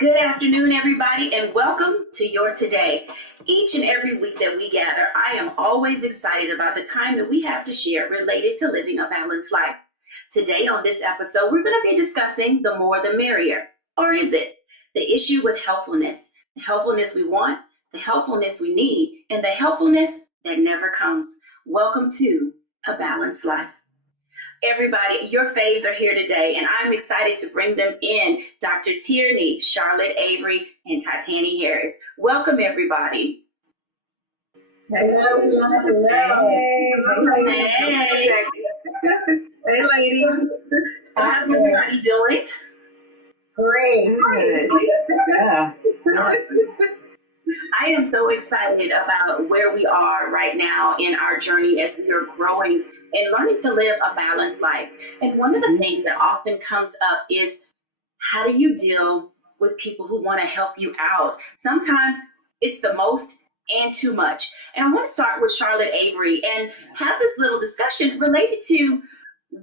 Good afternoon, everybody, and welcome to Your Today. Each and every week that we gather, I am always excited about the time that we have to share related to living a balanced life. Today on this episode, we're going to be discussing the more the merrier, or is it? The issue with helpfulness, the helpfulness we want, the helpfulness we need, and the helpfulness that never comes. Welcome to A Balanced Life. Everybody, your faves are here today, and I'm excited to bring them in. Dr. Tierney, Charlotte Avery, and Titani Harris. Welcome, everybody. Hello. Hey. Hey, ladies. So how's everybody doing? Great. Yeah. I am so excited about where we are right now in our journey as we are growing and learning to live a balanced life. And one of the things that often comes up is, how do you deal with people who want to help you out? Sometimes it's the most and too much. And I want to start with Charlotte Avery and have this little discussion related to,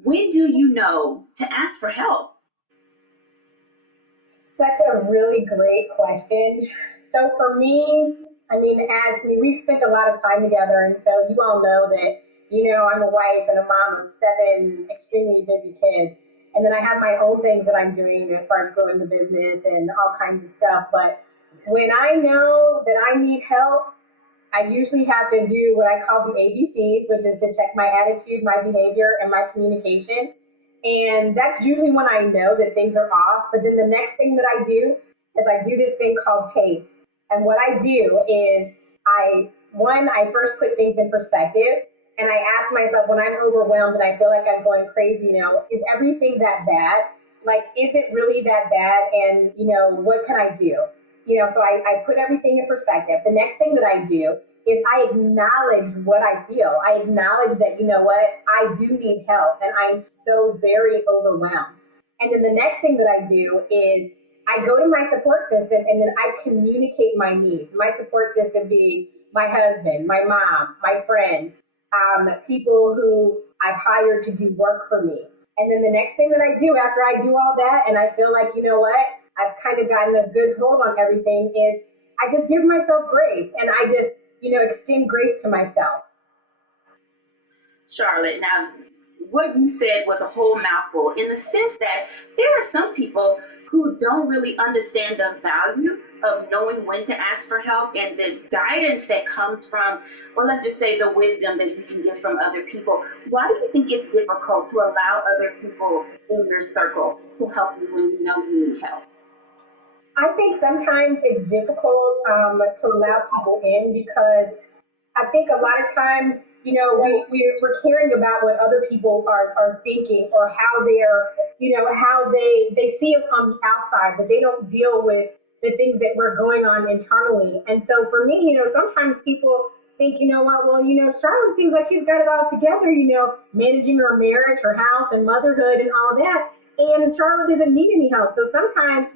when do you know to ask for help? Such a really great question. So for me, we've spent a lot of time together, and so you all know that, I'm a wife and a mom of 7 extremely busy kids. And then I have my own things that I'm doing as far as growing the business and all kinds of stuff. But when I know that I need help, I usually have to do what I call the ABCs, which is to check my attitude, my behavior, and my communication. And that's usually when I know that things are off. But then the next thing that I do is I do this thing called PACE. And what I do is I first put things in perspective. And I ask myself, when I'm overwhelmed and I feel like I'm going crazy, is everything that bad? Like, is it really that bad? And, what can I do? So I put everything in perspective. The next thing that I do is I acknowledge what I feel. I acknowledge that, I do need help and I'm so very overwhelmed. And then the next thing that I do is I go to my support system and then I communicate my needs. My support system being my husband, my mom, my friends, people who I've hired to do work for me. And then the next thing that I do after I do all that and I feel like, I've kind of gotten a good hold on everything, is I just give myself grace and I just, extend grace to myself. Charlotte, now what you said was a whole mouthful, in the sense that there are some people who don't really understand the value of knowing when to ask for help and the guidance that comes from, or let's just say the wisdom that you can get from other people. Why do you think it's difficult to allow other people in your circle to help you when you know you need help? I think sometimes it's difficult to allow people in because I think a lot of times, we're caring about what other people are thinking or how they're, how they see us on the outside, but they don't deal with the things that we're going on internally. And so for me, sometimes people think, Charlotte seems like she's got it all together, managing her marriage, her house, and motherhood and all that. And Charlotte doesn't need any help. So sometimes,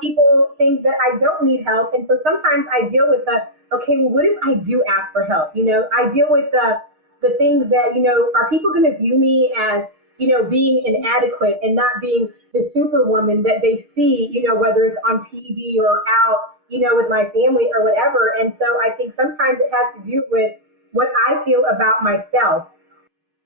people think that I don't need help. And so sometimes I deal with okay, well, what if I do ask for help? I deal with the things that, are people going to view me as, being inadequate and not being the superwoman that they see, whether it's on TV or out, with my family or whatever. And so I think sometimes it has to do with what I feel about myself.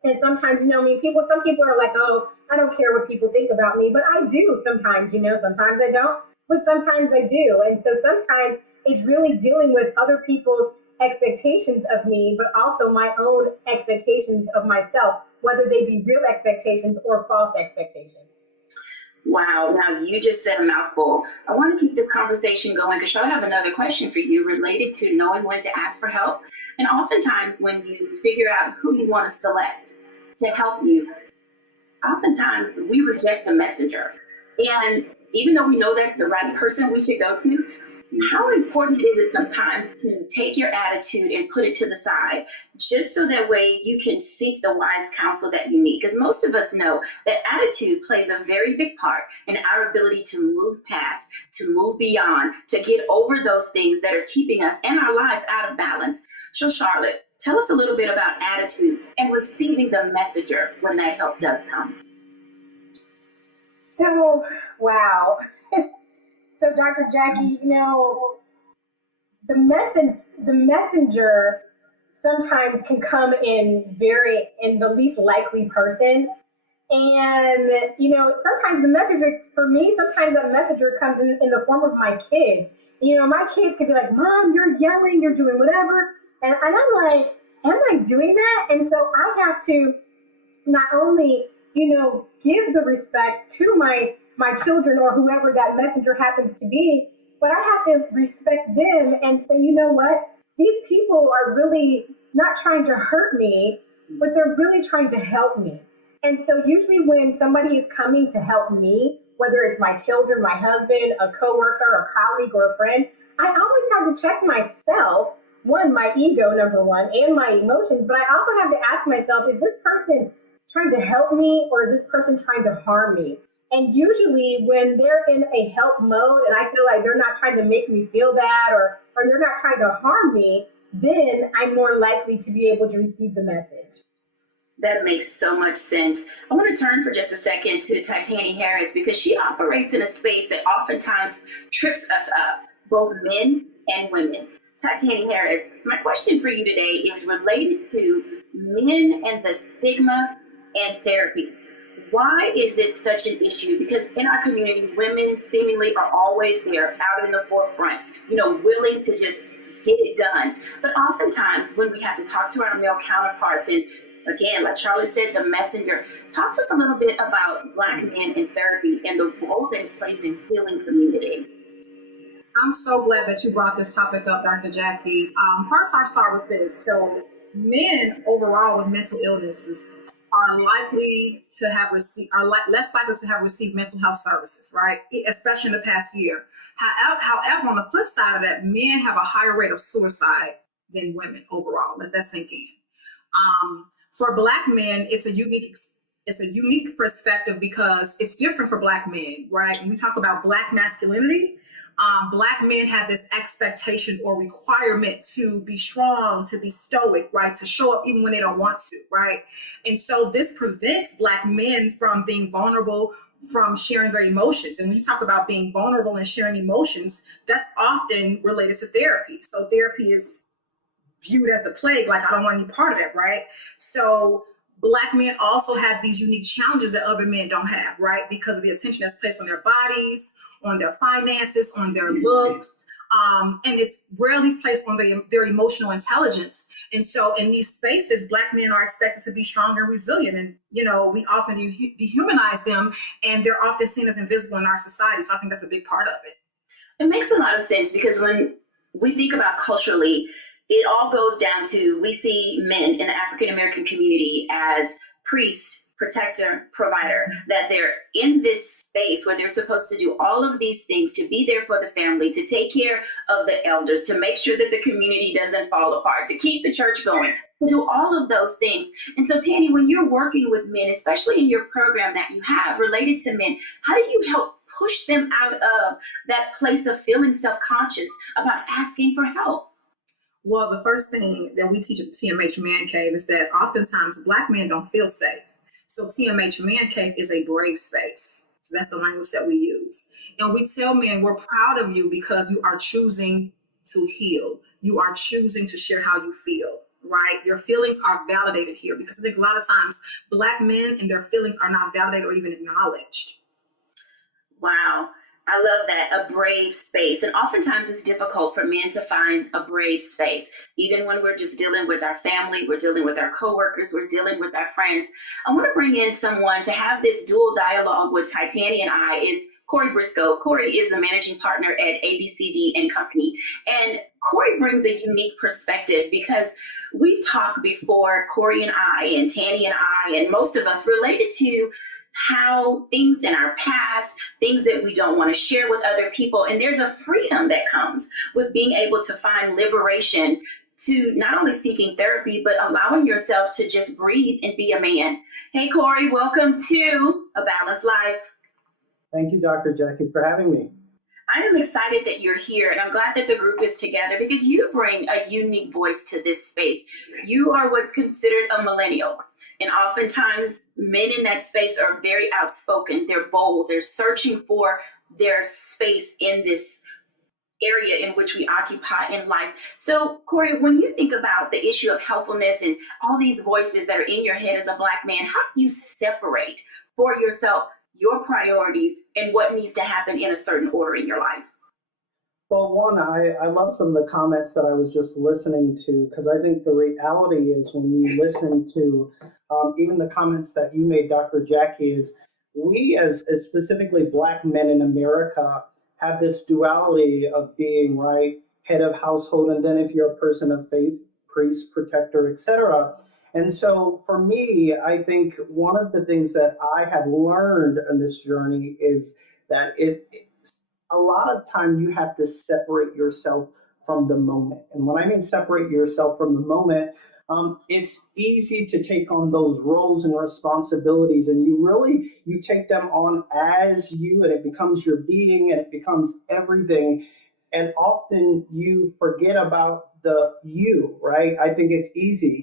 And sometimes, some people are like, oh, I don't care what people think about me, but I do sometimes, sometimes I don't, but sometimes I do. And so sometimes it's really dealing with other people's expectations of me, but also my own expectations of myself, whether they be real expectations or false expectations. Wow, now you just said a mouthful. I want to keep this conversation going because I have another question for you related to knowing when to ask for help. And oftentimes when you figure out who you want to select to help you, oftentimes we reject the messenger. And even though we know that's the right person we should go to, how important is it sometimes to take your attitude and put it to the side, just so that way you can seek the wise counsel that you need? Because most of us know that attitude plays a very big part in our ability to move past, to move beyond, to get over those things that are keeping us and our lives out of balance. So Charlotte, tell us a little bit about attitude and receiving the messenger when that help does come. So, wow. So, Dr. Jacquie, the messenger sometimes can come in the least likely person. And, sometimes the messenger, for me, sometimes a messenger comes in the form of my kids. My kids could be like, Mom, you're yelling, you're doing whatever. And I'm like, am I doing that? And so I have to not only, give the respect to my children or whoever that messenger happens to be, but I have to respect them and say, you know what? These people are really not trying to hurt me, but they're really trying to help me. And so usually when somebody is coming to help me, whether it's my children, my husband, a coworker, a colleague, or a friend, I always have to check myself, one, my ego, number one, and my emotions, but I also have to ask myself, is this person trying to help me or is this person trying to harm me? And usually when they're in a help mode and I feel like they're not trying to make me feel bad or they're not trying to harm me, then I'm more likely to be able to receive the message. That makes so much sense. I want to turn for just a second to Titania Harris because she operates in a space that oftentimes trips us up, both men and women. Titania Harris, my question for you today is related to men and the stigma and therapy. Why is it such an issue? Because in our community, women seemingly are always there, out in the forefront, willing to just get it done. But oftentimes when we have to talk to our male counterparts, and again, like Charlie said, the messenger, talk to us a little bit about Black men in therapy and the role that it plays in healing community. I'm so glad that you brought this topic up, Dr. Jacquie. First, I'll start with this. So men overall with mental illnesses are likely to have received, less likely to have received mental health services, right? Especially in the past year. However, on the flip side of that, men have a higher rate of suicide than women overall. Let that sink in. For Black men, it's a unique perspective because it's different for Black men, right? When we talk about Black masculinity, Black men have this expectation or requirement to be strong, to be stoic, right? To show up even when they don't want to, right? And so this prevents Black men from being vulnerable, from sharing their emotions. And when you talk about being vulnerable and sharing emotions, that's often related to therapy. So therapy is viewed as the plague, like I don't want any part of that, right? So Black men also have these unique challenges that other men don't have, right? Because of the attention that's placed on their bodies, on their finances, on their looks, and it's rarely placed on their emotional intelligence. And so in these spaces, Black men are expected to be strong and resilient. And, we often dehumanize them and they're often seen as invisible in our society. So I think that's a big part of it. It makes a lot of sense because when we think about culturally, it all goes down to, we see men in the African American community as priest, protector, provider, that they're in this space where they're supposed to do all of these things, to be there for the family, to take care of the elders, to make sure that the community doesn't fall apart, to keep the church going, to do all of those things. And so, Tanny, when you're working with men, especially in your program that you have related to men, how do you help push them out of that place of feeling self-conscious about asking for help? Well, the first thing that we teach at TMH Man Cave is that oftentimes Black men don't feel safe. So TMH Man Cave is a brave space. So that's the language that we use. And we tell men, we're proud of you because you are choosing to heal. You are choosing to share how you feel, right? Your feelings are validated here because I think a lot of times Black men and their feelings are not validated or even acknowledged. Wow. I love that, a brave space. And oftentimes it's difficult for men to find a brave space. Even when we're just dealing with our family, we're dealing with our coworkers, we're dealing with our friends. I want to bring in someone to have this dual dialogue with Titania and I is Corey Briscoe. Corey is the managing partner at ABCD and Company. And Corey brings a unique perspective because we talked before, Corey and I and Tanny and I and most of us related to how things in our past, things that we don't want to share with other people. And there's a freedom that comes with being able to find liberation to not only seeking therapy, but allowing yourself to just breathe and be a man. Hey, Corey, welcome to A Balanced Life. Thank you, Dr. Jacquie, for having me. I am excited that you're here, and I'm glad that the group is together because you bring a unique voice to this space. You are what's considered a millennial. And oftentimes men in that space are very outspoken. They're bold. They're searching for their space in this area in which we occupy in life. So, Corey, when you think about the issue of helpfulness and all these voices that are in your head as a Black man, how do you separate for yourself your priorities and what needs to happen in a certain order in your life? Well, one, I love some of the comments that I was just listening to, because I think the reality is when you listen to even the comments that you made, Dr. Jacquie, is we as specifically Black men in America have this duality of being, right, head of household, and then if you're a person of faith, priest, protector, etc. And so for me, I think one of the things that I have learned in this journey is that a lot of time you have to separate yourself from the moment. And when I mean separate yourself from the moment, it's easy to take on those roles and responsibilities, and you take them on as you, and it becomes your being, and it becomes everything. And often you forget about the you, right? I think it's easy.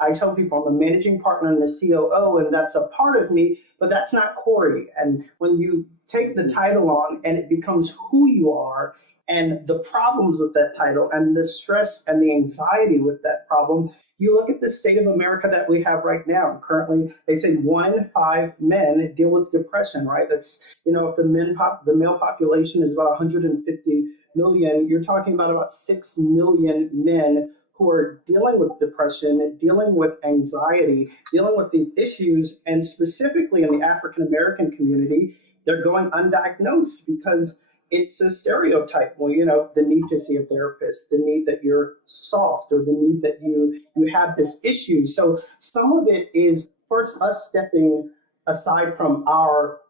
I tell people I'm a managing partner and the COO, and that's a part of me, but that's not Corey. And when you take the title on and it becomes who you are, and the problems with that title and the stress and the anxiety with that problem, you look at the state of America that we have right now. Currently, they say 1 in 5 men deal with depression, right? That's, if the male population is about 150 million, you're talking about 6 million men who are dealing with depression, dealing with anxiety, dealing with these issues, and specifically in the African American community, they're going undiagnosed because it's a stereotype. Well, the need to see a therapist, the need that you're soft, or the need that you have this issue. So some of it is first us stepping aside from our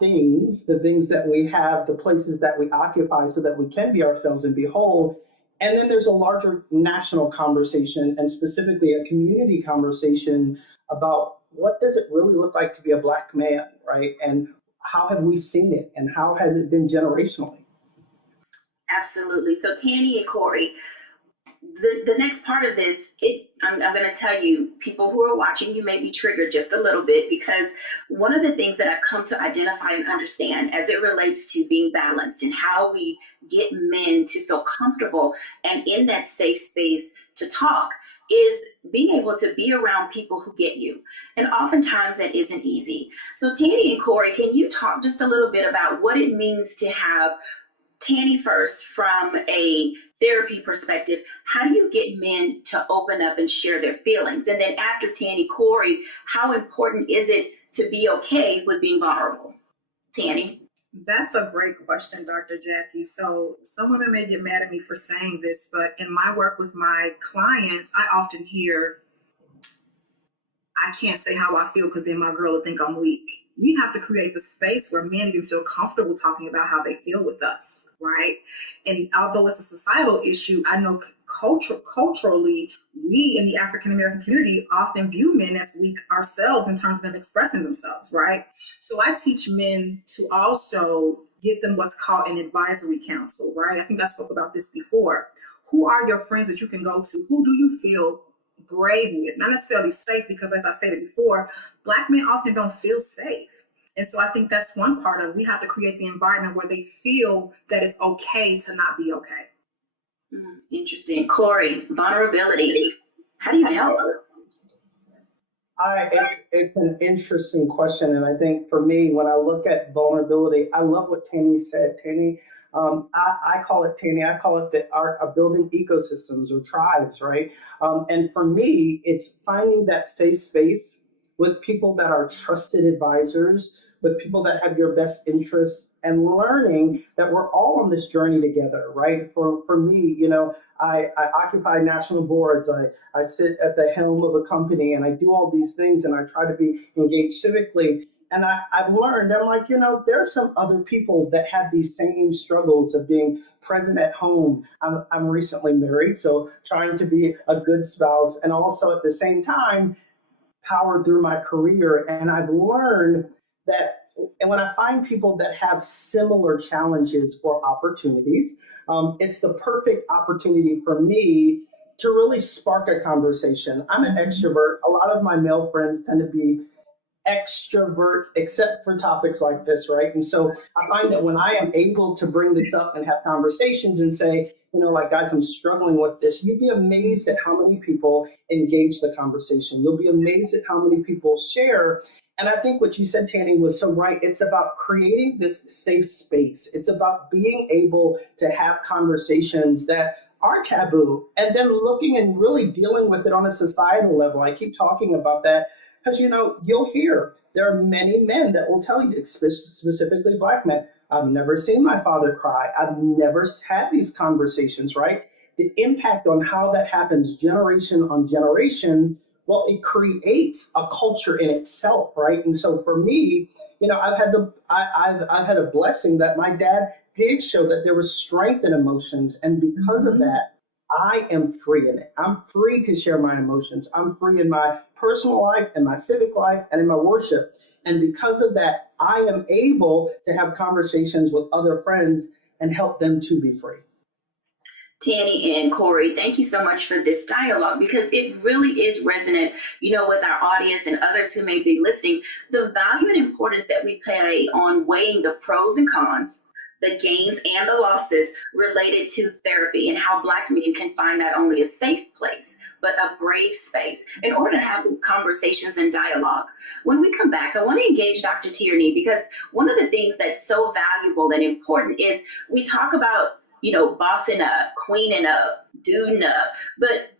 things, the things that we have, the places that we occupy, so that we can be ourselves and be whole. And then there's a larger national conversation, and specifically a community conversation about what does it really look like to be a Black man, right? And how have we seen it, and how has it been generationally? Absolutely. So Tanny and Corey, the next part of this, I'm going to tell you, people who are watching, you may be triggered just a little bit, because one of the things that I've come to identify and understand as it relates to being balanced and how we get men to feel comfortable and in that safe space to talk is being able to be around people who get you. And oftentimes that isn't easy. So Tanny and Corey, can you talk just a little bit about what it means to have Tanny first from a therapy perspective? How do you get men to open up and share their feelings? And then after Tanny, Corey, how important is it to be okay with being vulnerable? Tanny? That's a great question, Dr. Jacquie. So some women may get mad at me for saying this, but in my work with my clients, I often hear, I can't say how I feel because then my girl will think I'm weak. We have to create the space where men even feel comfortable talking about how they feel with us, right? And although it's a societal issue, I know culturally, we in the African American community often view men as weak ourselves in terms of them expressing themselves, right? So I teach men to also give them what's called an advisory council, right? I think I spoke about this before. Who are your friends that you can go to? Who do you feel brave with? Not necessarily safe, because as I stated before, Black men often don't feel safe. And so I think that's one part of it. We have to create the environment where they feel that it's okay to not be okay. Interesting. Corey, vulnerability. How do you help? It's an interesting question, and I think for me, when I look at vulnerability, I love what Tanny said. Tanny, I call it the art of building ecosystems or tribes, right? And for me, it's finding that safe space with people that are trusted advisors, with people that have your best interests, and learning that we're all on this journey together, right? For me, I occupy national boards, I sit at the helm of a company, and I do all these things, and I try to be engaged civically. And I've learned, I'm like, there are some other people that have these same struggles of being present at home. I'm recently married, so trying to be a good spouse, and also at the same time, power through my career. And I've learned that, and when I find people that have similar challenges or opportunities, it's the perfect opportunity for me to really spark a conversation. I'm an extrovert. A lot of my male friends tend to be extroverts, except for topics like this, right? And so I find that when I am able to bring this up and have conversations and say, like, guys, I'm struggling with this, you'd be amazed at how many people engage the conversation. You'll be amazed at how many people share. And I think what you said, Tanny, was so right. It's about creating this safe space. It's about being able to have conversations that are taboo and then looking and really dealing with it on a societal level. I keep talking about that because, you'll hear there are many men that will tell you, specifically Black men, I've never seen my father cry. I've never had these conversations, right? The impact on how that happens generation on generation, well, it creates a culture in itself, right? And so for me, I've had a blessing that my dad did show that there was strength in emotions, and because of that, I am free in it. I'm free to share my emotions. I'm free in my personal life, in my civic life, and in my worship. And because of that, I am able to have conversations with other friends and help them to be free. Tanny and Corey, thank you so much for this dialogue, because it really is resonant, with our audience and others who may be listening. The value and importance that we play on weighing the pros and cons, the gains and the losses related to therapy, and how Black men can find not only a safe place, but a brave space in order to have conversations and dialogue. When we come back, I want to engage Dr. Tierney, because one of the things that's so valuable and important is we talk about, bossing up, queening up, duding up, but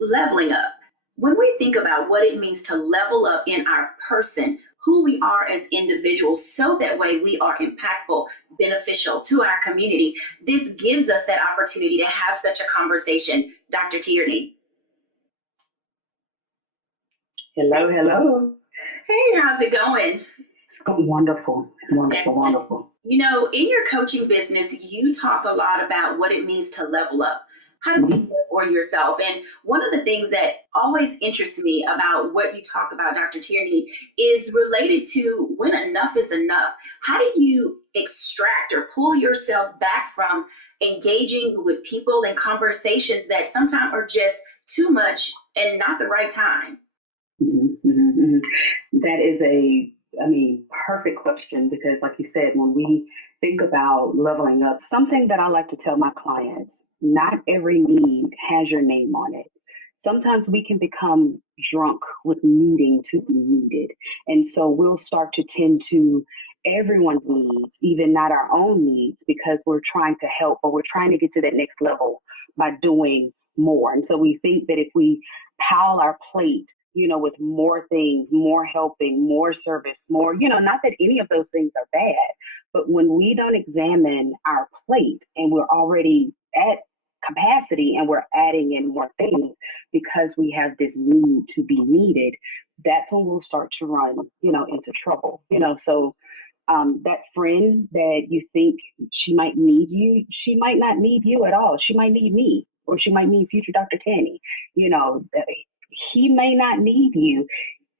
leveling up. When we think about what it means to level up in our person, who we are as individuals, so that way we are impactful, beneficial to our community, this gives us that opportunity to have such a conversation. Dr. Tierney. Hello. Hey, how's it going? Wonderful. In your coaching business, you talk a lot about what it means to level up, how to be there for yourself. And one of the things that always interests me about what you talk about, Dr. Tierney, is related to when enough is enough. How do you extract or pull yourself back from engaging with people and conversations that sometimes are just too much and not the right time? That is perfect question, because like you said, when we think about leveling up, something that I like to tell my clients, not every need has your name on it. Sometimes we can become drunk with needing to be needed. And so we'll start to tend to everyone's needs, even not our own needs, because we're trying to help, or we're trying to get to that next level by doing more. And so we think that if we pile our plate, with more things, more helping, more service, more, not that any of those things are bad, but when we don't examine our plate and we're already at capacity and we're adding in more things because we have this need to be needed, that's when we'll start to run, into trouble, so that friend that you think she might need you, she might not need you at all. She might need me, or she might need future Dr. Tanny. He may not need you.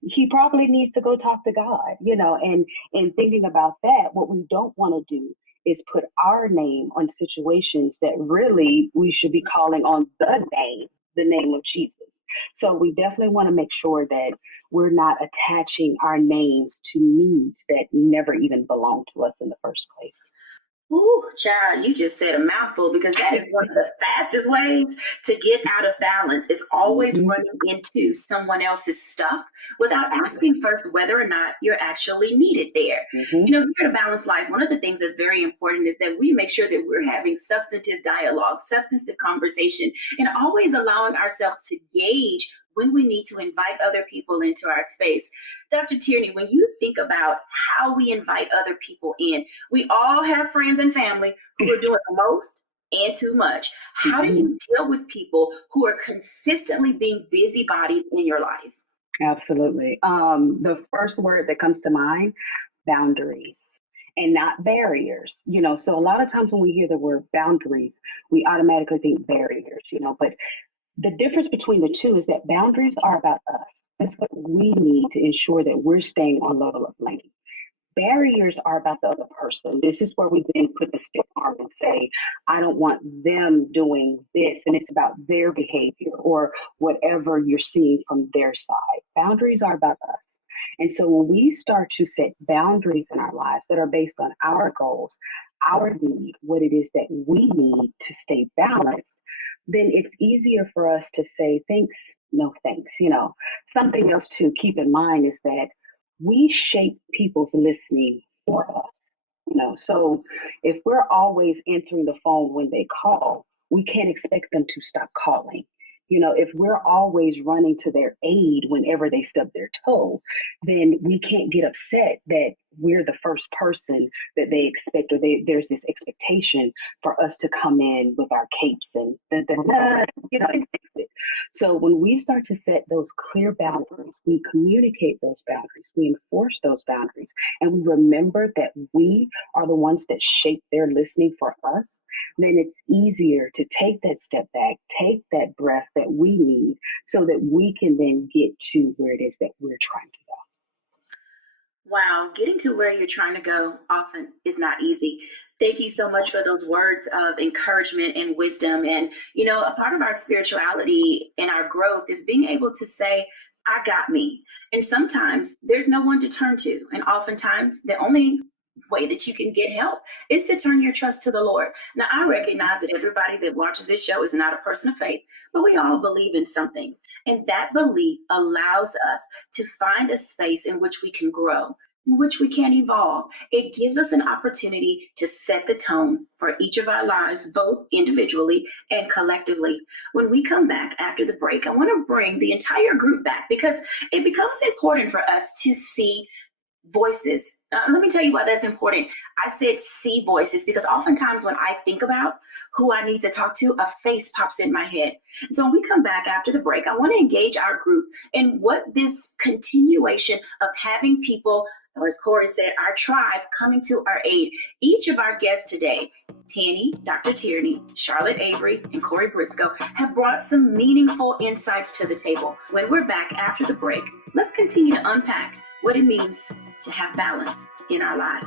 He probably needs to go talk to God, and thinking about that, what we don't want to do is put our name on situations that really we should be calling on the name of Jesus. So we definitely want to make sure that we're not attaching our names to needs that never even belong to us in the first place. Ooh, child, you just said a mouthful, because that is one of the fastest ways to get out of balance, is always running into someone else's stuff without asking first whether or not you're actually needed there. Here at Balanced Life, one of the things that's very important is that we make sure that we're having substantive dialogue, substantive conversation, and always allowing ourselves to gauge when we need to invite other people into our space. Dr. Tierney, when you think about how we invite other people in, we all have friends and family who are doing the most and too much. How do you deal with people who are consistently being busybodies in your life? Absolutely. The first word that comes to mind, boundaries. And not barriers, so a lot of times when we hear the word boundaries, we automatically think barriers, but the difference between the two is that boundaries are about us. That's what we need to ensure that we're staying on level of lane. Barriers are about the other person. This is where we then put the stiff arm and say, I don't want them doing this, and it's about their behavior or whatever you're seeing from their side. Boundaries are about us. And so when we start to set boundaries in our lives that are based on our goals, our need, what it is that we need to stay balanced, then it's easier for us to say thanks, no thanks. Something else to keep in mind is that we shape people's listening for us. So if we're always answering the phone when they call, we can't expect them to stop calling. If we're always running to their aid whenever they stub their toe, then we can't get upset that we're the first person that they expect, or there's this expectation for us to come in with our capes and and fix it. So when we start to set those clear boundaries, we communicate those boundaries, we enforce those boundaries, and we remember that we are the ones that shape their listening for us, then it's easier to take that step back, take that breath that we need so that we can then get to where it is that we're trying to go. Wow, getting to where you're trying to go often is not easy. Thank you so much for those words of encouragement and wisdom. And, a part of our spirituality and our growth is being able to say, I got me. And sometimes there's no one to turn to. And oftentimes the only way that you can get help is to turn your trust to the Lord. Now, I recognize that everybody that watches this show is not a person of faith, but we all believe in something. And that belief allows us to find a space in which we can grow, in which we can evolve. It gives us an opportunity to set the tone for each of our lives, both individually and collectively. When we come back after the break, I want to bring the entire group back because it becomes important for us to see voices. Let me tell you why that's important. I said see voices because oftentimes when I think about who I need to talk to, a face pops in my head. And so when we come back after the break, I want to engage our group in what this continuation of having people, or as Corey said, our tribe coming to our aid. Each of our guests today, Tanny, Dr. Tierney, Charlotte Avery, and Corey Briscoe, have brought some meaningful insights to the table. When we're back after the break, let's continue to unpack what it means to have balance in our lives.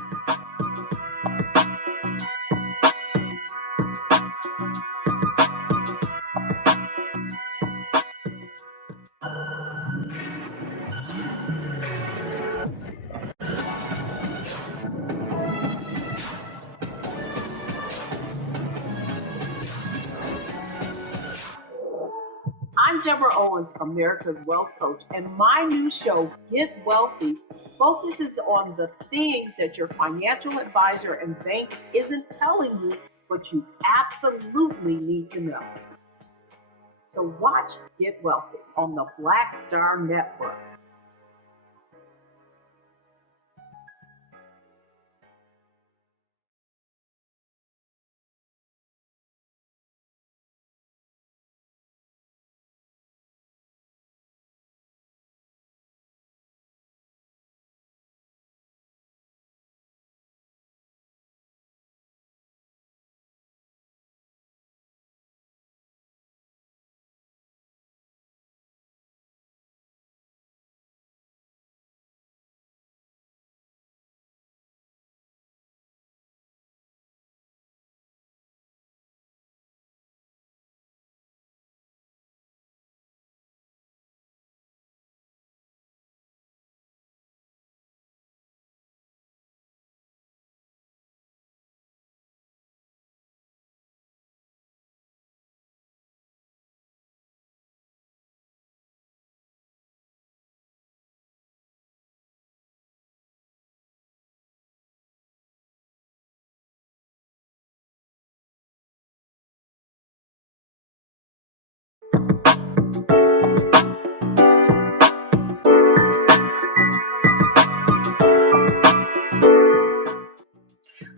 I'm Deborah Owens, America's Wealth Coach, and my new show, Get Wealthy, focuses on the things that your financial advisor and bank isn't telling you, but you absolutely need to know. So watch Get Wealthy on the Black Star Network.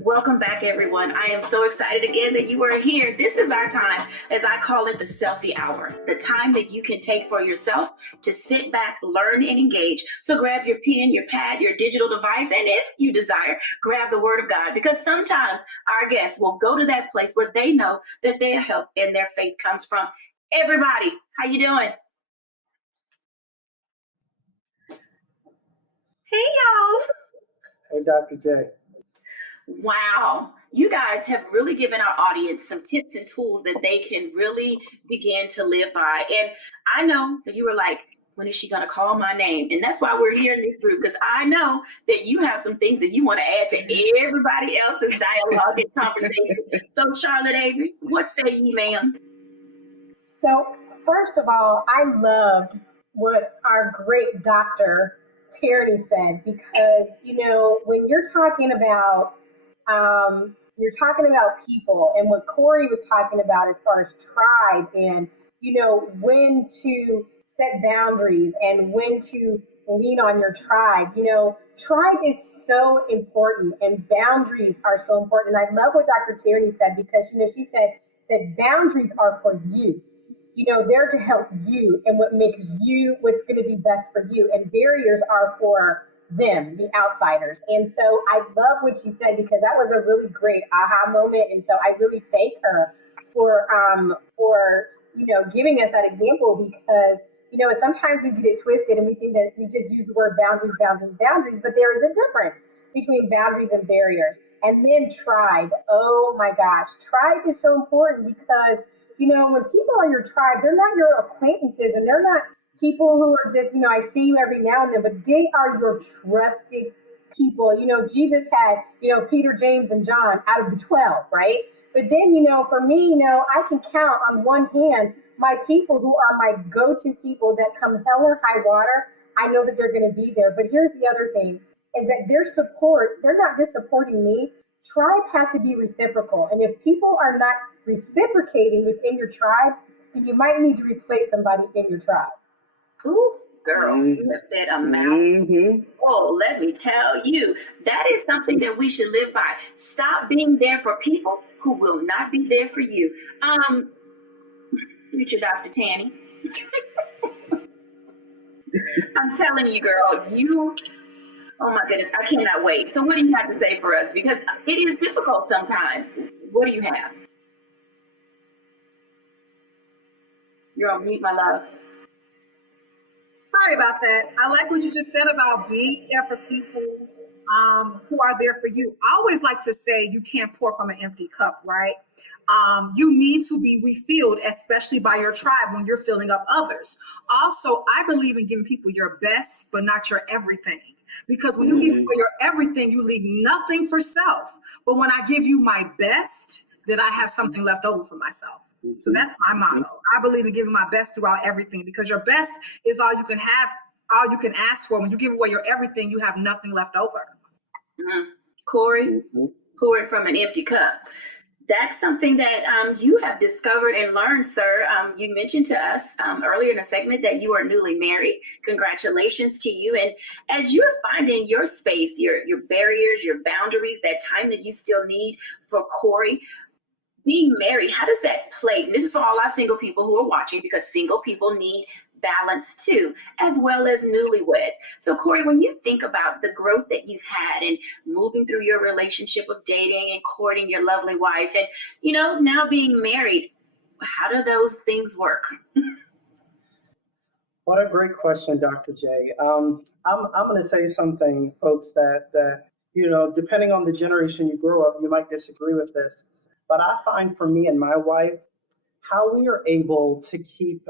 Welcome back, everyone. I am so excited again that you are here. This is our time, as I call it, the selfie hour, the time that you can take for yourself to sit back, learn, and engage. So grab your pen, your pad, your digital device, and if you desire, grab the Word of God, because sometimes our guests will go to that place where they know that their help and their faith comes from. Everybody, how you doing? Hey, y'all. Hey, Dr. J. Wow, you guys have really given our audience some tips and tools that they can really begin to live by. And I know that you were like, when is she going to call my name? And that's why we're here in this group, because I know that you have some things that you want to add to everybody else's dialogue and conversation. So, Charlotte Avery, what say you, ma'am? So, first of all, I loved what our great doctor Tierney said because, when you're talking about people and what Corey was talking about as far as tribe and, when to set boundaries and when to lean on your tribe. Tribe is so important and boundaries are so important. And I love what Dr. Tierney said because, she said that boundaries are for you. They're to help you and what's going to be best for you. And barriers are for them, the outsiders. And so I love what she said because that was a really great aha moment. And so I really thank her for giving us that example because, sometimes we get it twisted and we think that we just use the word boundaries, but there is a difference between boundaries and barriers. And then tribe. Oh my gosh. Tribe is so important because when people are your tribe, they're not your acquaintances and they're not people who are just, I see you every now and then, but they are your trusted people. Jesus had, Peter, James, and John out of the 12, right? But then, for me, I can count on one hand my people who are my go-to people that come hell or high water. I know that they're going to be there. But here's the other thing, is that their support, they're not just supporting me. Tribe has to be reciprocal. And if people are not reciprocating within your tribe, then you might need to replace somebody in your tribe. Ooh, girl, you have said a mouthful. Oh, let me tell you, that is something that we should live by. Stop being there for people who will not be there for you. Future Dr. Tanny. I'm telling you, girl, oh my goodness, I cannot wait. So what do you have to say for us? Because it is difficult sometimes. What do you have? You're on mute, my love. Sorry about that. I like what you just said about being there for people who are there for you. I always like to say you can't pour from an empty cup, right? You need to be refilled, especially by your tribe when you're filling up others. Also, I believe in giving people your best, but not your everything. Because when you give people your everything, you leave nothing for self. But when I give you my best, then I have something left over for myself. So that's my motto. I believe in giving my best throughout everything because your best is all you can have, all you can ask for. When you give away your everything, you have nothing left over. Corey, pour it from an empty cup. That's something that you have discovered and learned, sir. You mentioned to us earlier in the segment that you are newly married. Congratulations to you. And as you're finding your space, your barriers, your boundaries, that time that you still need for Corey, being married, how does that play? And this is for all our single people who are watching because single people need balance too, as well as newlyweds. So Corey, when you think about the growth that you've had and moving through your relationship of dating and courting your lovely wife and, now being married, how do those things work? What a great question, Dr. J. I'm going to say something, folks, that depending on the generation you grow up, you might disagree with this. But I find for me and my wife, how we are able to keep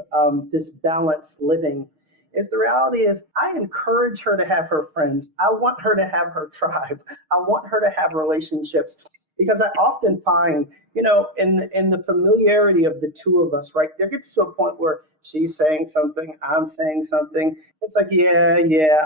this balanced living is the reality is I encourage her to have her friends. I want her to have her tribe. I want her to have relationships because I often find, in the familiarity of the two of us, right, there gets to a point where she's saying something, I'm saying something. It's like, yeah,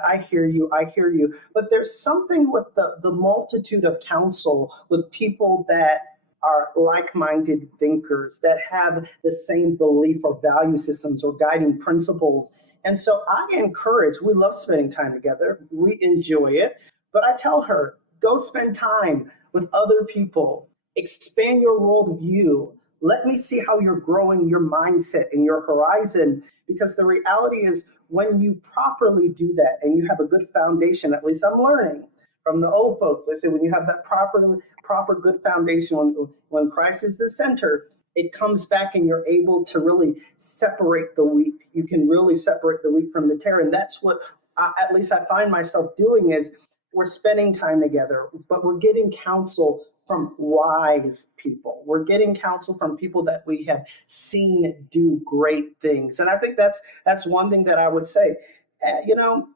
I hear you. But there's something with the multitude of counsel with people that are like-minded thinkers that have the same belief or value systems or guiding principles. And so I encourage, we love spending time together. We enjoy it. But I tell her, go spend time with other people. Expand your worldview. Let me see how you're growing your mindset and your horizon. Because the reality is when you properly do that and you have a good foundation, at least I'm learning from the old folks, they say when you have that proper good foundation, when Christ is the center, it comes back and you're able to really separate the wheat. You can really separate the wheat from the tare. And that's what at least I find myself doing is we're spending time together, but we're getting counsel from wise people. We're getting counsel from people that we have seen do great things. And I think that's one thing that I would say.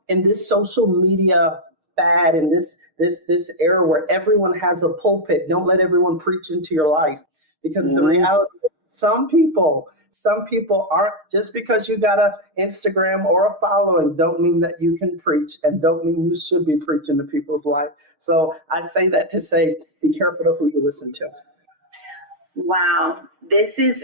In this social media fad, in this era where everyone has a pulpit, don't let everyone preach into your life. Because the reality is some people aren't, just because you got an Instagram or a following, don't mean that you can preach, and don't mean you should be preaching to people's life. So I say that to say, be careful of who you listen to. Wow, this is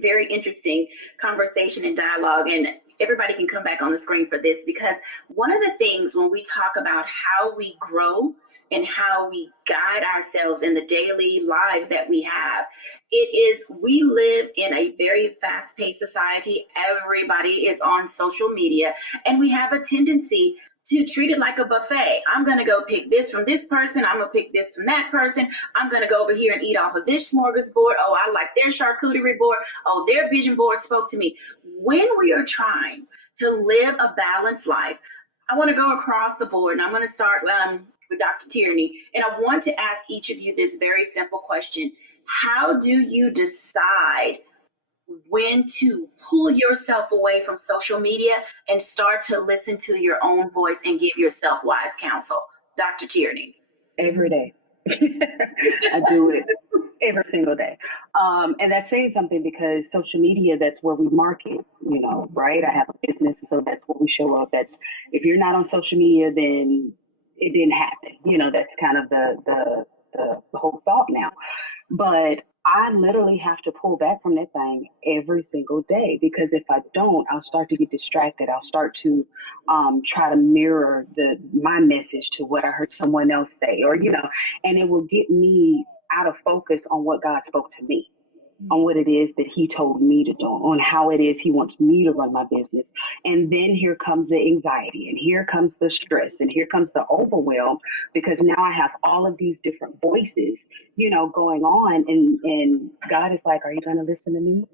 very interesting conversation and dialogue, and everybody can come back on the screen for this, because one of the things when we talk about how we grow and how we guide ourselves in the daily lives that we have, it is, we live in a very fast-paced society. Everybody is on social media, and we have a tendency to treat it like a buffet. I'm going to go pick this from this person. I'm going to pick this from that person. I'm going to go over here and eat off of this smorgasbord. Oh, I like their charcuterie board. Oh, their vision board spoke to me. When we are trying to live a balanced life, I want to go across the board, and I'm going to start with Dr. Tierney. And I want to ask each of you this very simple question. How do you decide when to pull yourself away from social media and start to listen to your own voice and give yourself wise counsel? Dr. Tierney. Every day. I do it every single day. And that's saying something, because social media, that's where we market, right? I have a business, so that's where we show up. That's, if you're not on social media, then it didn't happen. That's kind of the whole thought now. But I literally have to pull back from that thing every single day, because if I don't, I'll start to get distracted. I'll start to try to mirror my message to what I heard someone else say, and it will get me out of focus on what God spoke to me, on what it is that he told me to do, on how it is he wants me to run my business. And then here comes the anxiety, and here comes the stress, and here comes the overwhelm, because now I have all of these different voices, going on. And God is like, are you going to listen to me?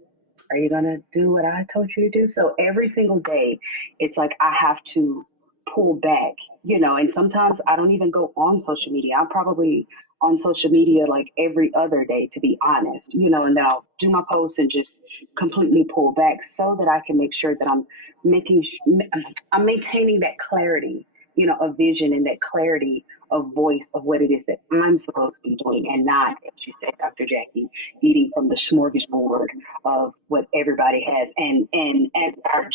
Are you going to do what I told you to do? So every single day, it's like I have to pull back, and sometimes I don't even go on social media. I'm probably on social media like every other day, to be honest, and then I'll do my posts and just completely pull back, so that I can make sure that I'm maintaining that clarity, of vision, and that clarity of voice of what it is that I'm supposed to be doing, and not, as you said, Dr. Jacquie, eating from the smorgasbord of what everybody has. And as our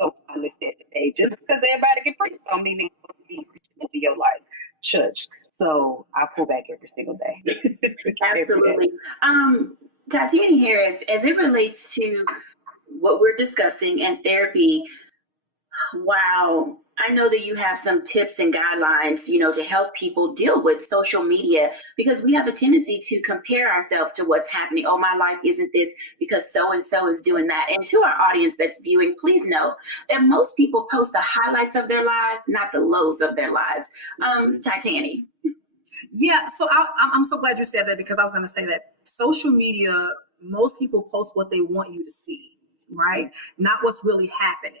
so finally said today, just because everybody can preach don't mean they're supposed to be preaching into your life, church. So I pull back every single day. Absolutely. Tatiana Harris, as it relates to what we're discussing and therapy, wow, I know that you have some tips and guidelines, to help people deal with social media, because we have a tendency to compare ourselves to what's happening. Oh, my life isn't this because so-and-so is doing that. And to our audience that's viewing, please know that most people post the highlights of their lives, not the lows of their lives. Titani. Yeah, so I'm so glad you said that, because I was going to say that social media, most people post what they want you to see, right? Not what's really happening.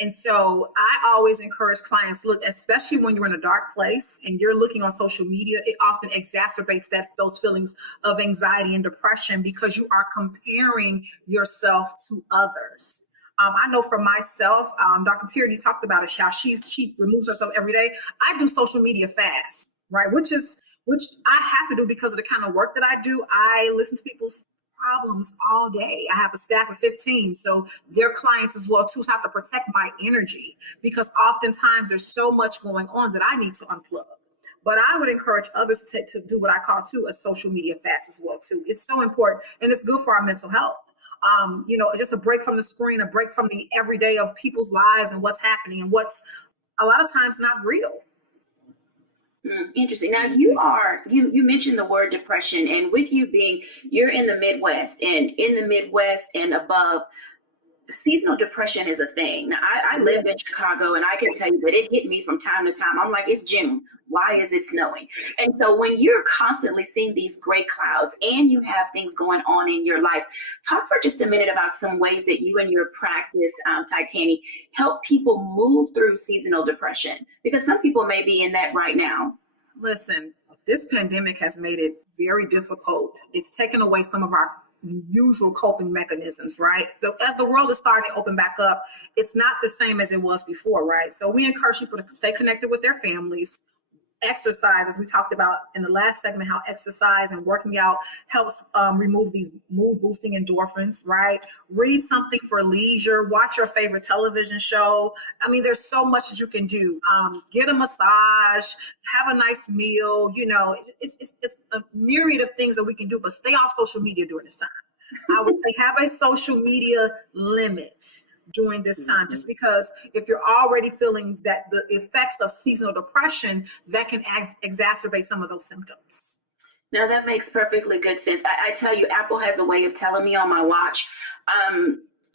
And so I always encourage clients, look, especially when you're in a dark place and you're looking on social media, it often exacerbates those feelings of anxiety and depression, because you are comparing yourself to others. I know for myself, Dr. Tierney talked about it, how she removes herself every day. I do social media fast, right? Which I have to do because of the kind of work that I do. I listen to people's problems all day. I have a staff of 15, so they're clients as well too. So I have to protect my energy, because oftentimes there's so much going on that I need to unplug. But I would encourage others to do what I call too a social media fast as well too. It's so important, and it's good for our mental health. Just a break from the screen, a break from the everyday of people's lives and what's happening and what's a lot of times not real. Interesting. Now you mentioned the word depression, and with you being, you're in the Midwest, and in the Midwest and above, seasonal depression is a thing. Now I lived in Chicago, and I can tell you that it hit me from time to time. I'm like, it's June. Why is it snowing? And so when you're constantly seeing these gray clouds and you have things going on in your life, talk for just a minute about some ways that you and your practice, Titani, help people move through seasonal depression, because some people may be in that right now. Listen, this pandemic has made it very difficult. It's taken away some of our usual coping mechanisms, right? As the world is starting to open back up, it's not the same as it was before, right? So we encourage people to stay connected with their families, exercise, as we talked about in the last segment, how exercise and working out helps remove these mood boosting endorphins, right? Read something for leisure, watch your favorite television show. I mean, there's so much that you can do. Get a massage, have a nice meal. You know, it's a myriad of things that we can do, but stay off social media during this time. I would say have a social media limit during this time, just because if you're already feeling that the effects of seasonal depression, that can exacerbate some of those symptoms. Now that makes perfectly good sense. I tell you, Apple has a way of telling me on my watch.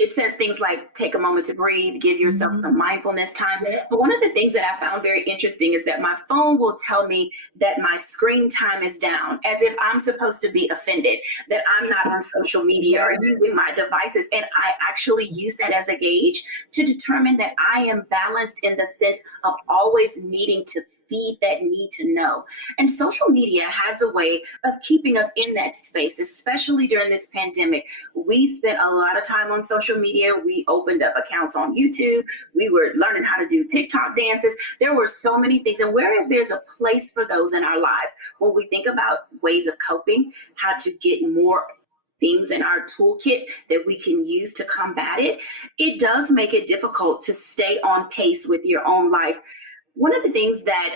It says things like take a moment to breathe, give yourself some mindfulness time. But one of the things that I found very interesting is that my phone will tell me that my screen time is down, as if I'm supposed to be offended that I'm not on social media or using my devices. And I actually use that as a gauge to determine that I am balanced in the sense of always needing to feed that need to know. And social media has a way of keeping us in that space, especially during this pandemic. We spent a lot of time on social media. We opened up accounts on YouTube. We were learning how to do TikTok dances. There were so many things. And whereas there's a place for those in our lives, when we think about ways of coping, how to get more things in our toolkit that we can use to combat it, it does make it difficult to stay on pace with your own life. One of the things that,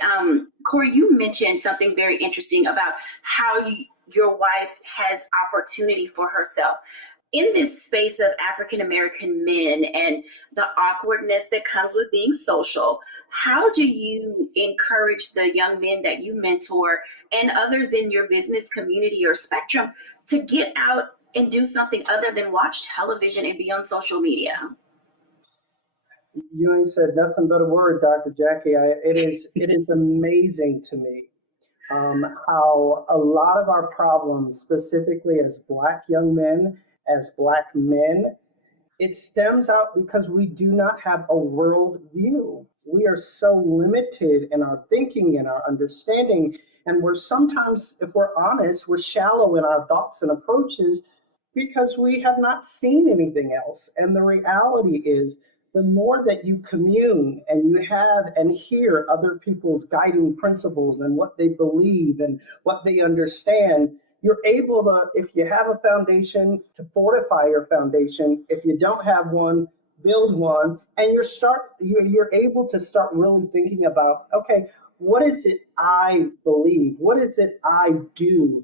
Corey, you mentioned something very interesting about how your wife has opportunity for herself. In this space of African American men and the awkwardness that comes with being social, how do you encourage the young men that you mentor and others in your business community or spectrum to get out and do something other than watch television and be on social media? You ain't said nothing but a word, Dr. Jacquie. It is amazing to me how a lot of our problems, specifically as Black young men, as Black men, it stems out because we do not have a world view. We are so limited in our thinking and our understanding, and we're sometimes, if we're honest, we're shallow in our thoughts and approaches because we have not seen anything else. And the reality is, the more that you commune and you have and hear other people's guiding principles and what they believe and what they understand, you're able to, if you have a foundation, to fortify your foundation. If you don't have one, build one, and you're able to start really thinking about, okay, what is it I believe? What is it I do?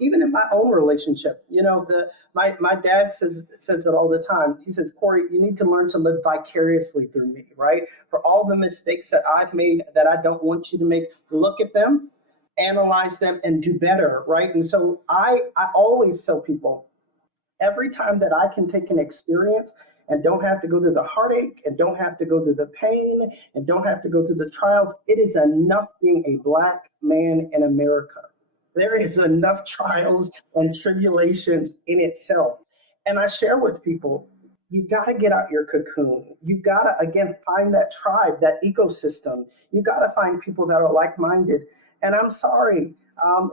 Even in my own relationship, my dad says it all the time. He says, Corey, you need to learn to live vicariously through me, right? For all the mistakes that I've made that I don't want you to make, look at them, analyze them, and do better, right? And so I always tell people, every time that I can take an experience and don't have to go through the heartache and don't have to go through the pain and don't have to go through the trials, it is enough being a Black man in America. There is enough trials and tribulations in itself. And I share with people, you got to get out your cocoon. You got to, again, find that tribe, that ecosystem. You got to find people that are like-minded. And I'm sorry,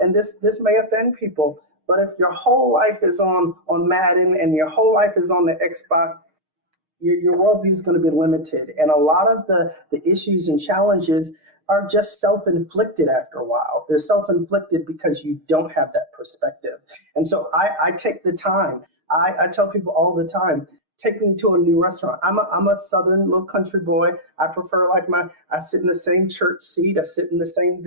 and this may offend people, but if your whole life is on Madden and your whole life is on the Xbox, your worldview is going to be limited. And a lot of the issues and challenges are just self-inflicted after a while. They're self-inflicted because you don't have that perspective. And so I take the time. I tell people all the time, take me to a new restaurant. I'm a southern little country boy. I prefer I sit in the same church seat. I sit in the same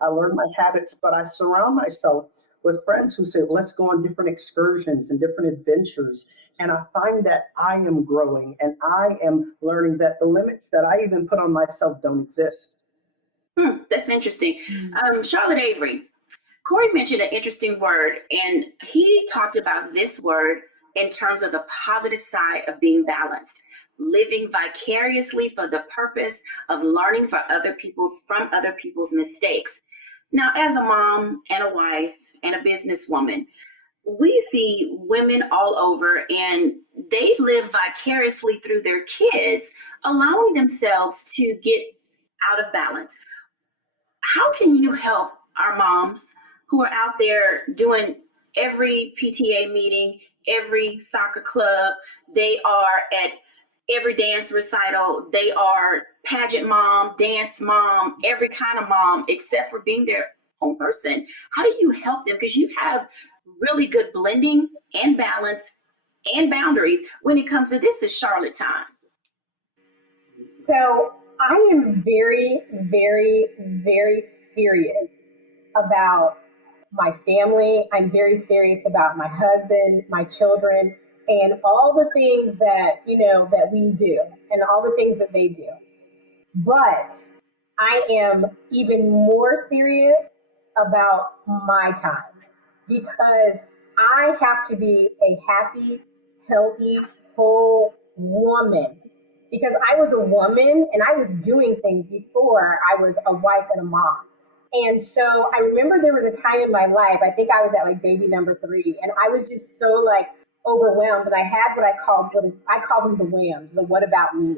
I learn my habits, but I surround myself with friends who say, let's go on different excursions and different adventures. And I find that I am growing and I am learning that the limits that I even put on myself don't exist. That's interesting. Charlotte Avery, Corey mentioned an interesting word, and he talked about this word in terms of the positive side of being balanced, living vicariously for the purpose of learning from other people's mistakes. Now, as a mom and a wife and a businesswoman, we see women all over, and they live vicariously through their kids, allowing themselves to get out of balance. how can you help our moms who are out there doing every PTA meeting, every soccer club, they are at every dance recital, they are pageant mom, dance mom, every kind of mom, except for being their own person. How do you help them? Because you have really good blending and balance and boundaries when it comes to this is Charlotte time. So I am very, very, very serious about my family. I'm very serious about my husband, my children, and all the things that, that we do and all the things that they do. But I am even more serious about my time because I have to be a happy, healthy, whole woman. Because I was a woman and I was doing things before I was a wife and a mom. And so I remember there was a time in my life, I think I was at like baby number 3, and I was just so like overwhelmed that I had what I called them the whams, the what about me.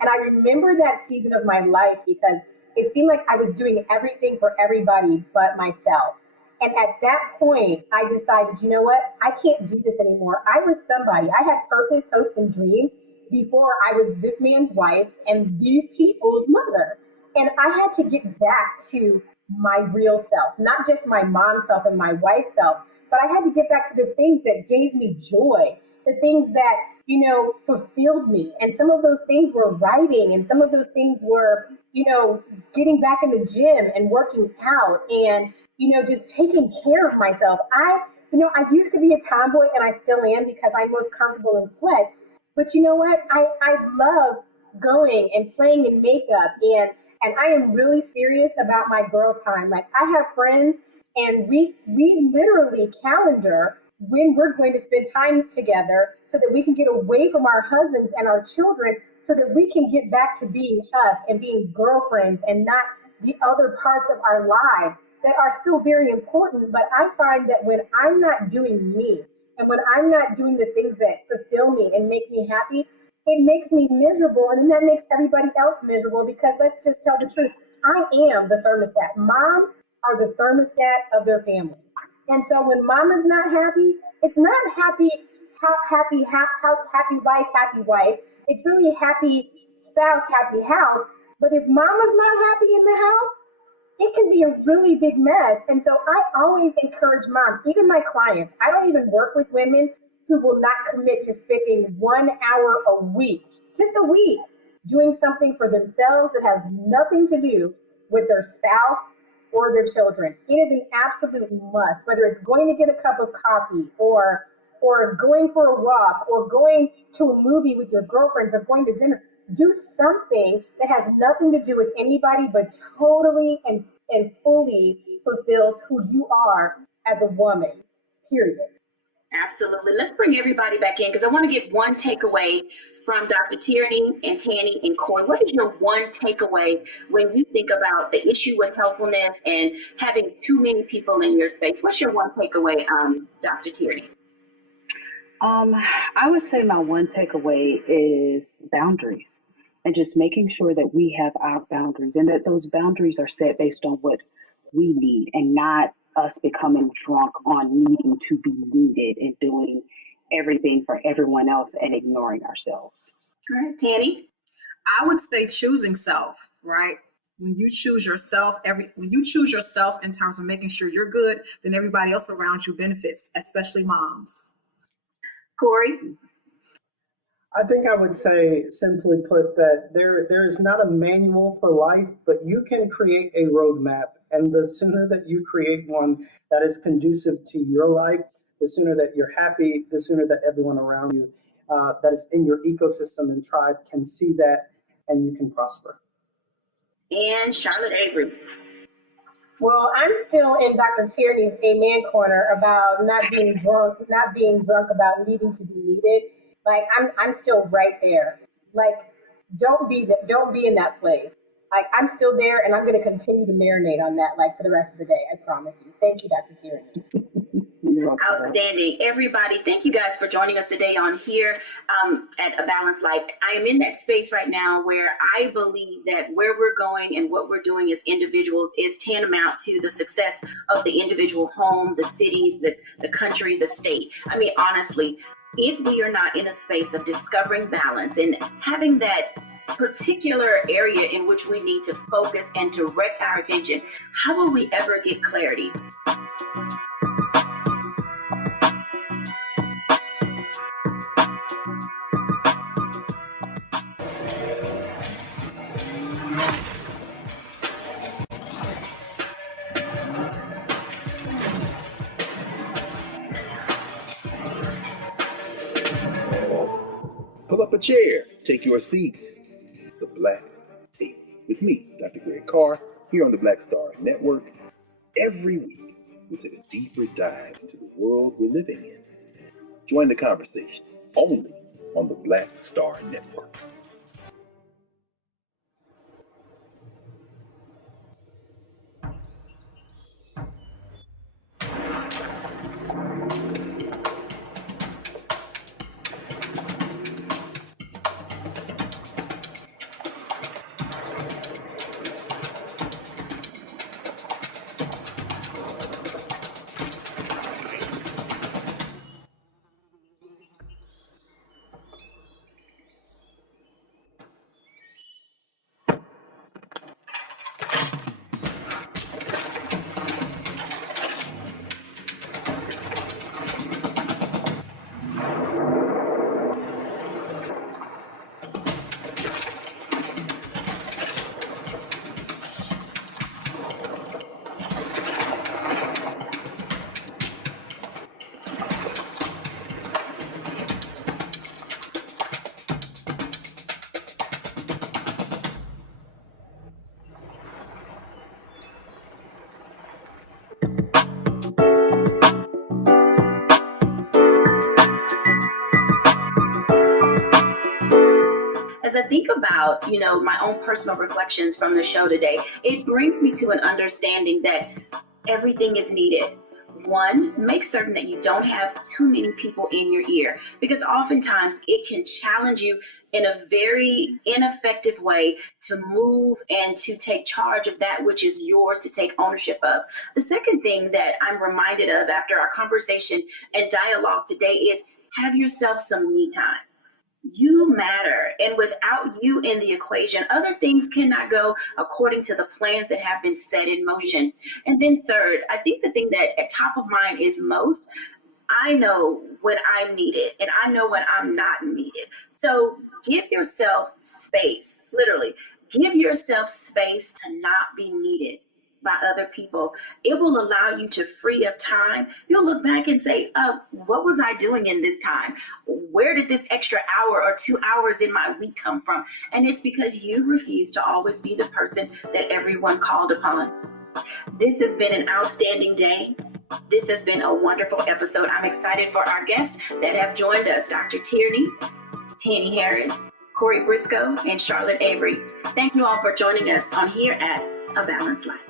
And I remember that season of my life because it seemed like I was doing everything for everybody but myself. And at that point, I decided, you know what? I can't do this anymore. I was somebody. I had purpose, hopes, and dreams before I was this man's wife and these people's mother. And I had to get back to my real self, not just my mom self and my wife self, but I had to get back to the things that gave me joy, the things that, fulfilled me. And some of those things were writing, and some of those things were, getting back in the gym and working out and, just taking care of myself. I used to be a tomboy, and I still am because I'm most comfortable in sweats. But you know what? I love going and playing in makeup, and I am really serious about my girl time. Like, I have friends, and we literally calendar when we're going to spend time together so that we can get away from our husbands and our children so that we can get back to being us and being girlfriends and not the other parts of our lives that are still very important. But I find that when I'm not doing me, and when I'm not doing the things that fulfill me and make me happy, it makes me miserable, and then that makes everybody else miserable because let's just tell the truth. I am the thermostat. Moms are the thermostat of their families. And so when mom is not happy, it's not happy wife. It's really happy spouse, happy house. But if mama's not happy in the house, it can be a really big mess. And so I always encourage moms, even my clients. I don't even work with women who will not commit to spending 1 hour a week, just a week, doing something for themselves that has nothing to do with their spouse or their children. It is an absolute must, whether it's going to get a cup of coffee or going for a walk or going to a movie with your girlfriends or going to dinner. Do something that has nothing to do with anybody but totally and fully fulfills who you are as a woman, period. Absolutely. Let's bring everybody back in because I want to get one takeaway from Dr. Tierney and Tanny and Corey. What is your one takeaway when you think about the issue with helpfulness and having too many people in your space? What's your one takeaway, Dr. Tierney? I would say my one takeaway is boundaries and just making sure that we have our boundaries and that those boundaries are set based on what we need and not us becoming drunk on needing to be needed and doing everything for everyone else and ignoring ourselves. All right, Tanny? I would say choosing self, right? When you choose yourself, when you choose yourself in terms of making sure you're good, then everybody else around you benefits, especially moms. Corey? I think I would say, simply put, that there is not a manual for life, but you can create a roadmap. And the sooner that you create one that is conducive to your life, the sooner that you're happy, the sooner that everyone around you that is in your ecosystem and tribe can see that and you can prosper. And Charlotte Avery. Well, I'm still in Dr. Tierney's amen corner about not being drunk about needing to be needed. Like I'm still right there. Like don't be in that place. Like I'm still there and I'm going to continue to marinate on that like for the rest of the day. I promise you. Thank you, Dr. Tierney. I was Outstanding. Everybody, thank you guys for joining us today on here at A Balanced Life. I am in that space right now where I believe that where we're going and what we're doing as individuals is tantamount to the success of the individual home, the cities, the country, the state. I mean, honestly, if we are not in a space of discovering balance and having that particular area in which we need to focus and direct our attention, how will we ever get clarity? Pull up a chair, take your seat. The Black Tape with me, Dr. Greg Carr, here on the Black Star Network. Every week, we take a deeper dive into the world we're living in. Join the conversation only on the Black Star Network. As I think about, my own personal reflections from the show today, it brings me to an understanding that everything is needed. One, make certain that you don't have too many people in your ear, because oftentimes it can challenge you in a very ineffective way to move and to take charge of that which is yours to take ownership of. The second thing that I'm reminded of after our conversation and dialogue today is have yourself some me time. You matter, and without you in the equation, other things cannot go according to the plans that have been set in motion. And then third, I think the thing that at top of mind is most, I know when I'm needed and I know when I'm not needed. So give yourself space, literally, give yourself space to not be needed by other people. It will allow you to free up time. You'll look back and say, what was I doing in this time? Where did this extra hour or 2 hours in my week come from? And it's because you refuse to always be the person that everyone called upon. This has been an outstanding day. This has been a wonderful episode. I'm excited for our guests that have joined us, Dr. Tierney, Tanny Harris, Corey Briscoe, and Charlotte Avery. Thank you all for joining us on here at A Balanced Life.